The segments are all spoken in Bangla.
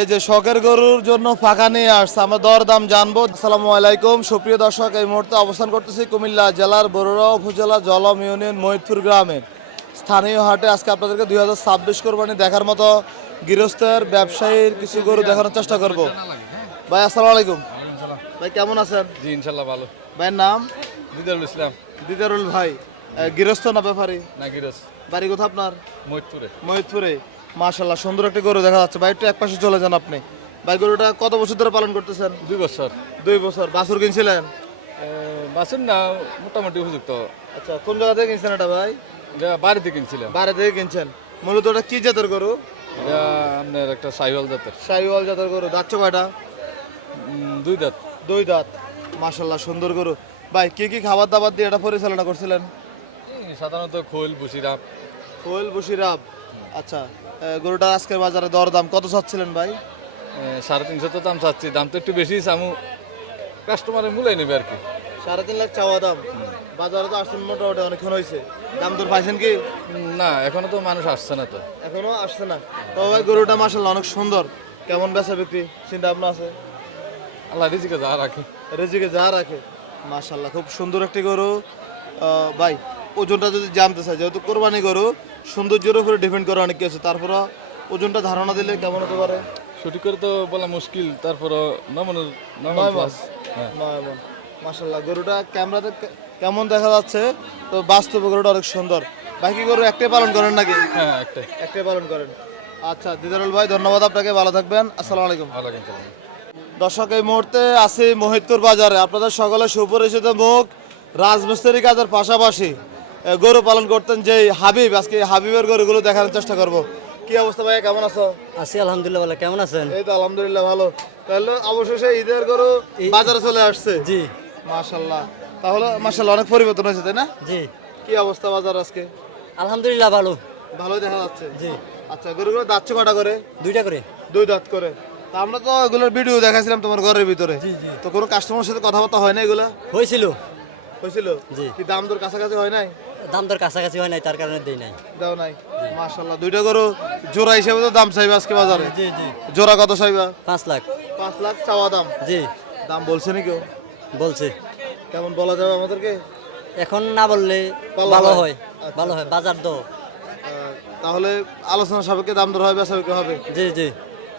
এই যে শখের গরুর জন্য ফাঁকা নিয়ে আসছে, আমরা দরদাম জানবো। আসসালামু আলাইকুম সুপ্রিয় দর্শক, এই মুহূর্তে অবস্থান করতেছি কুমিল্লা জেলার বরুড়া উপজেলা জলম ইউনিয়ন মহিদপুর গ্রামে স্থানীয় হাটে। আজকে আপনাদেরকে 2026 কোরবানি দেখার মতো গৃহস্থের ব্যবসায়ীর কিছু গরু দেখানোর চেষ্টা করব। ভাই আসসালামু আলাইকুম। ভাই কেমন আছেন? জি ইনশাল্লাহ ভালো। ভাইয়ের নাম? দিদারুল ইসলাম। দিদারুল ভাই। গৃহস্থ না ব্যাপারী? না গিরস, বাড়ি কোথা আপনার? মৈতপুরে। মহিদপুরে। মাশাল্লাহ সুন্দর একটি গরু দেখা যাচ্ছে ভাই, একটু এক পাশে চলে যান আপনি। ভাই গরুটা কত বছর ধরে পালন করতেছেন? 2 বছর। 2 বছর। বাছুর কিনছিলেন? বাসেন না, মোটামুটি উপযুক্ত। আচ্ছা, কোন জায়গা থেকে কিনছেন এটা ভাই? এটা বাড়িতে কিনছিলাম। বাইরে থেকে কিনছেন। মূলত এটা কি জাতের গরু? এটা আপনার একটা সাইওয়াল জাতের। শাহিওয়াল জাতের গরু। দাঁত কয়টা? 2 দাঁত। 2 দাঁত। মাশাল্লাহ সুন্দর গরু। ভাই কি কি খাবার দাবার দিয়ে এটা পরিচালনা করছিলেন? সাধারণত খোল বুসিরাপ। কোয়েল বসিরাব। আচ্ছা, গরুটা আজকের বাজারে দরদাম কত চাচ্ছিলেন ভাই? 350 তো দাম চাচ্ছি, দাম তো একটু বেশি চামু, কাস্টমারে মূলাই নেবে আর কি। 3.5 লাখ চাওয়া দাম। বাজারে তো আসছেন মোটামুটি অনেকক্ষণ হয়েছে, দাম দর পাইছেন কি? না এখনো তো মানুষ আসছে না তো। এখনো আসছে না। তবে ভাই গরুটা মাশাল্লাহ অনেক সুন্দর। কেমন বেচা বিক্রি চিন্তা ভাবনা আছে? আল্লাহ রিজিকে যা রাখে। রেজিকে যা রাখে। মাশাল্লাহ খুব সুন্দর একটি গরু। ভাই ওজনটা যদি জানতে চাই, যেহেতু কোরবানি গরু সৌন্দর্যের উপরে ডিপেন্ড করে অনেক কিছু, তারপরে ওজনটা ধারণা দিলে কেমন হতে পারে? সঠিক করে তো বলা মুশকিল, তারপর 9 মন 9 প্লাস। মাস। 9 মণ। মাশাল্লাহ গরুটা ক্যামেরাতে কেমন দেখা যাচ্ছে, তো বাস্তবে গরুটা অনেক সুন্দর। বাকি গরু একটাই পালন করেন নাকি? হ্যাঁ একটাই। একটাই পালন করেন। আচ্ছা দিদারুল ভাই, ধন্যবাদ আপনাকে, ভালো থাকবেন। আসসালামু আলাইকুম। ভালো কিন্তু। দর্শক এই মুহূর্তে আছি মহিদপুর বাজারে। আপনাদের সকলে সুপরিচিত মুখ, রাজমিস্ত্রি কাজের পাশাপাশি গরু পালন করতেন যে হাবিব, আজকে এই হাবিবের গরুগুলো দেখানোর চেষ্টা করব। কি অবস্থা ভাই, কেমন আছো? আছি আলহামদুলিল্লাহ, ভালো। কেমন আছেন? এই তো আলহামদুলিল্লাহ ভালো। তাহলে অবশেষে ঈদের গরু বাজারে চলে আসছে। জি মাশাল্লাহ। তাহলে মাশাল্লাহ অনেক পরিবর্তন হয়েছে তাই না? জি কি অবস্থা বাজার আজকে? আলহামদুলিল্লাহ ভালো। ভালোই দেখা যাচ্ছে। জি আচ্ছা, গরুগুলো দাঁতছে কটা করে? 2টা করে। 2 দাঁত করে। তা আমরা তো এগুলোর ভিডিও দেখাইছিলাম তোমার ঘরের ভিতরে। জি জি তো কোনো কাস্টমারের সাথে কথাবার্তা হয় না এগুলা? হয়েছিল। হয়েছিল? জি। কি দাম দর কাছাকাছি হয় নাই? দাম দর কাছাকাছি হয় নাই, তার কারণে দেই নাই। দাও নাই। মাশাআল্লাহ, 2টা গরু জোড়া হিসেবে তো দাম চাইবা আজকে বাজারে। জি জি জোড়া কত চাইবা? 5 লাখ। 5 লাখ চাওয়া দাম। জি দাম বলছে নি কেউ? বলছে। কেমন বলা যাবে আমাদেরকে? এখন না বললে ভালো ভালো হয়। হয়। ভালো হয়, বাজার তো। তাহলে আলোচনা সাপেক্ষে দাম দর হবে, বেচা বিক্রি হবে। জি জি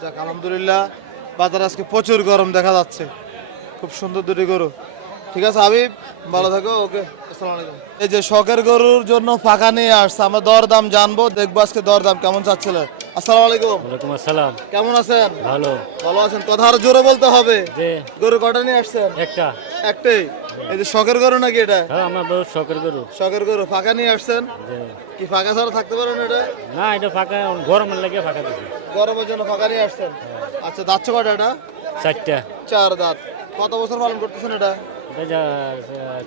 যাক আলহামদুলিল্লাহ, বাজারে আজকে প্রচুর গরম দেখা যাচ্ছে। খুব সুন্দর 2টি গরু। ঠিক আছে হাবিব, ভালো থাকো। ওকে, আসসালামু আলাইকুম। এই যে শখের গরুর জন্য ফাঁকা নিয়ে আসছে, আমরা দরদাম জানবো, দেখবো আজকে দরদাম কেমন চাচ্ছিলেন। আসসালামু আলাইকুম। ওয়ালাইকুম আসসালাম। কেমন আছেন? ভালো। ভালো আছেন? কথা আরো জোরে বলতে হবে। যে গরু কটা নিয়ে আসছেন? একটা। একটাই। এই যে শখের গরু নাকি এটা? হ্যাঁ, আমরা বহুত শখের গরু। শখের গরু ফাঁকা নিয়ে আসছেন। কি ফাঁকা ছাড়া থাকতে পারেন এটা? না, এটা ফাঁকা, গরমের লাগে ফাঁকা দিছি। গরমের জন্য ফাঁকা নিয়ে আসছেন। আচ্ছা, দাঁত কটা এটা? 4টা। 4 দাঁত। কত বছর পালন করতেছেন এটা? এটা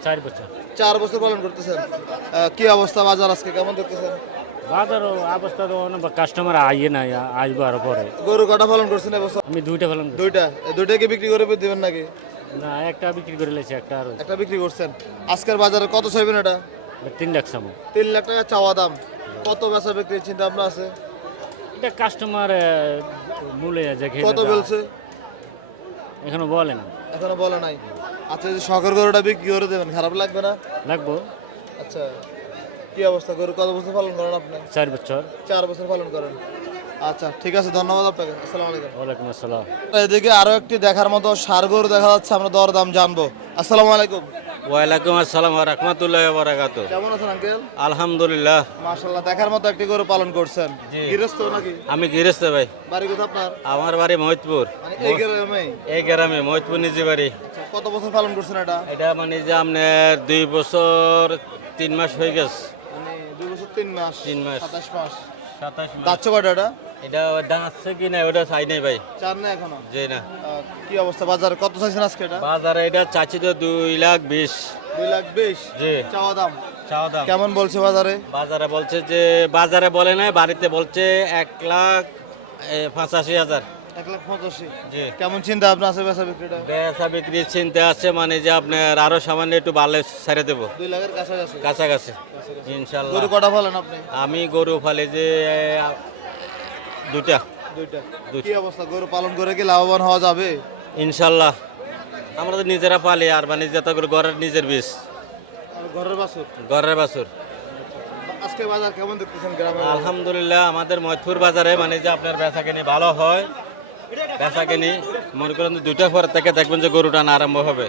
4 বছর। 4 বছর পালন করতেছেন। কি অবস্থা বাজার আজকে কেমন দেখতেছেন? বাজার অবস্থা তো অনেক কাস্টমার আইয়ে না, আসবো আরো পরে। গরু কটা পালন করছেন এবছর? আমি 2টা ফেলাম। 2টা। এই 2টাকে বিক্রি করে দিবেন নাকি? না, একটা বিক্রি করে লেছি, একটা আরো। একটা বিক্রি করছেন। আজকের বাজারে কত চাইবেন এটা? 3 লাখ সামো। 3 লাখ টাকা চাওয়া দাম। কত বেচা বিক্রির চিন্তা ভাবনা আছে? এটা কাস্টমার মূলে যে কত বলছে? এখনো বলে না। এখনো বলে নাই। আচ্ছা, এই যে শখের গরুটা বিক্রি করে দেবেন, খারাপ লাগবে না? লাগবো। আচ্ছা, কি অবস্থা, গরু কত বছর পালন করেন আপনি? 4 বছর। 4 বছর পালন করেন। আচ্ছা ঠিক আছে, ধন্যবাদ আপনাকে। আসসালামু আলাইকুম। ওয়ালাইকুম আসসালাম। এদিকে আরো একটি দেখার মতো ষাঁড় গরু দেখা যাচ্ছে, আমরা দরদাম জানবো। আসসালামু আলাইকুম। ওয়ালাইকুম আসসালাম ওয়া রাহমাতুল্লাহি ওয়া বারাকাতুহু। কেমন আছেন আঙ্কেল? আলহামদুলিল্লাহ। মাশাআল্লাহ, দেখার মতো একটি গরু পালন করছেন। গৃহস্থ নাকি? আমি গৃহস্থ ভাই। বাড়ি কোথা আপনার? আমার বাড়ি মহিদপুর। মানে এই গ্রামেই? এই গ্রামে মহিদপুর নিজে বাড়ি। আচ্ছা, কত বছর পালন করছেন এটা? এটা মানে যে আপনার 2 বছর 3 মাস হয়ে গেছে। মানে 2 বছর 3 মাস। 3 মাস। 27 মাস। 27 মাস। দাঁতছে কয়টা এটা? এটা দাঁতছে কি না ওটা চাই নাই ভাই। 4 না এখনো? জি না। কি অবস্থা বাজারে কত চাইছেন আজকে এটা? বাজারে এটা চাচ্ছি তো 2,20,000। 2,20,000 জি। চাওয়া দাম। চাও দাম। কেমন বলছে বাজারে? বাজারে বলছে যে, বাজারে বলে নাই, বাড়িতে বলছে 1,85,000। 1,85,000। জি। কেমন চিন্তা ভাবনা আছে বেচা বিক্রিটা? বেচা বিক্রির চিন্তা আছে, মানে যে আপনার আরো সামান্য একটু বাড়লে ছেড়ে দেবো 2 লাখের কাছাকাছি। কাছাকাছি ইনশাল্লাহ। গরু কটা পালেন আপনি? আমি গরু ফালি যে 2টা। দুইটা দুইটা। কি অবস্থা, গরু পালন করে কি লাভবান হওয়া যাবে? ইনশাল্লাহ আমরা তো নিজেরা পালি, আর মানে যাতে করে ঘরের নিজের বীজ, আর ঘরের বাছুর। ঘরের বাছুর। আজকে বাজার কেমন দেখতেছেন গ্রামে? আলহামদুলিল্লাহ আমাদের মৈথুর বাজারে মানে যে আপনার বেচা কিনি ভালো হয়, বেচা কিনি মনে করেন যে 2টা পর থেকে দেখবেন যে গরুটা না আরম্ভ হবে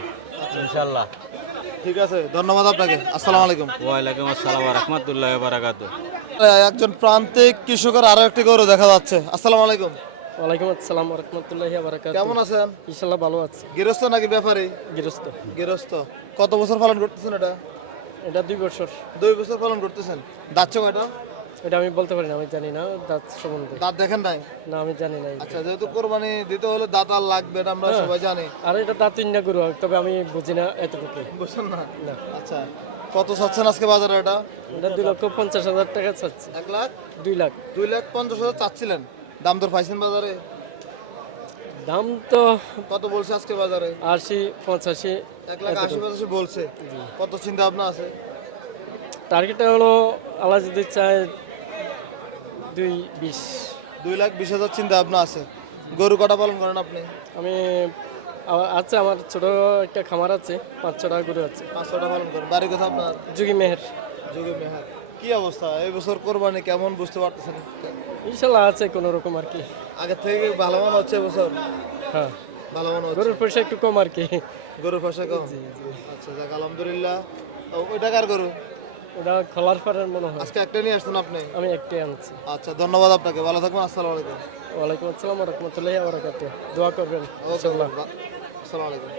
ইনশাল্লাহ। ঠিক আছে, ধন্যবাদ আপনাকে। আসসালামু আলাইকুম। ওয়ালাইকুম আসসালাম রহমতুল্লাহ বারাকাতু। একজন প্রান্তিক কৃষকের আরো একটি গরু দেখা যাচ্ছে। আসসালামু আলাইকুম। ওয়ালাইকুম আসসালাম রহমতুল্লাহি বারাকাতুহু। কেমন আছেন? ইনশাআল্লাহ ভালো আছি। গৃহস্থ নাকি ব্যাপারী? গৃহস্থ। গৃহস্থ। কত বছর পালন করতেছেন এটা? এটা 2 বছর। 2 বছর পালন করতেছেন। দাঁতছে কয়টা? এটা আমি বলতে পারি না, আমি জানি না দাঁত সম্বন্ধে। দাঁত দেখেন নাই? না আমি জানি না। আচ্ছা, যেহেতু কোরবানি দিতে হলে দাঁত আর লাগবে, এটা আমরা সবাই জানি। আর এটা দাঁত না গরু, তবে আমি বুঝি না এতটুকু। বুঝছেন না? না। আচ্ছা, কত চাচ্ছেন আজকে বাজারে এটা? এটা 2,50,000 টাকা চাচ্ছি। 1 লাখ? 2 লাখ। 2,50,000 চাচ্ছিলেন। দাম দর পাইছেন বাজারে? দাম তো কত বলছে আজকে বাজারে? 80, 85। 1,80,85 বলছে। কত চিন্তা ভাবনা আছে? টার্গেটটা হলো আল্লাহ যদি চায় 2,20। 2,20,000 চিন্তা ভাবনা আছে। গরু কটা পালন করেন আপনি? আমি আছে, আমার ছোট একটা খামার আছে, 5-6টা গরু আছে। 500টা পালন করেন। বাড়ি কোথাও আপনার? যোগী মেহের। যোগী মেহার। কি অবস্থা এই বছর কোরবানি কেমন বুঝতে পারতেছেন? ইনশাল্লাহ আছে কোনো রকম আর কি। আগের থেকে ভালো মনে হচ্ছে এবছর? হ্যাঁ, ভালো মনে হচ্ছে। গরুর পয়সা একটু কম আর কি। গরুর পয়সা কম? আচ্ছা, যাক আলহামদুলিল্লাহ। ওইটা কার গরু? ওটা খোলার পারের মনে হয়। আজকে একটা নিয়ে আসছেন আপনি? আমি একটাই আনছি। আচ্ছা, ধন্যবাদ আপনাকে। ভালো থাকবেন। আসসালামু আলাইকুম। ওয়ালাইকুম আসসালাম রহমতুল্লাহি বারাকাতুহু। দোয়া করবেন ওকে, ইনশাআল্লাহ। আসসালামু আলাইকুম।